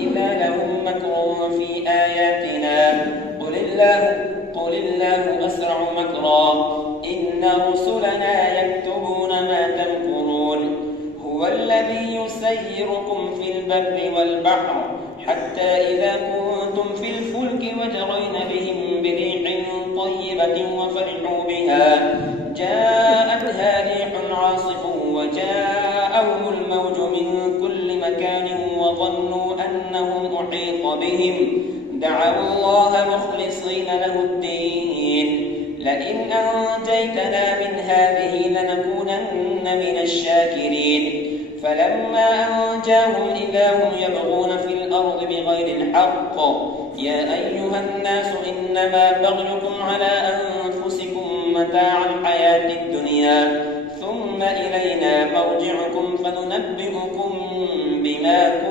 وإذا لهم مكر في آياتنا قل الله أسرع مكرا إن رسلنا يكتبون ما تمكرون هو الذي يسيركم في البر والبحر حتى إذا كنتم في الفلك وجرين بهم بريح طيبة وفرحوا بها جاءتها ريح عاصف وجاءهم الموج من كل مكان وظنوا أنهم أحيط بهم دعوا الله مخلصين له الدين لئن أنجيتنا من هذه لنكونن من الشاكرين فلما أنجاهم إذا هم يبغون في الأرض بغير الحق يا أيها الناس إنما بغيكم على أنفسكم متاع الحياة الدنيا ثم إلينا مرجعكم فننبئكم بما كنتم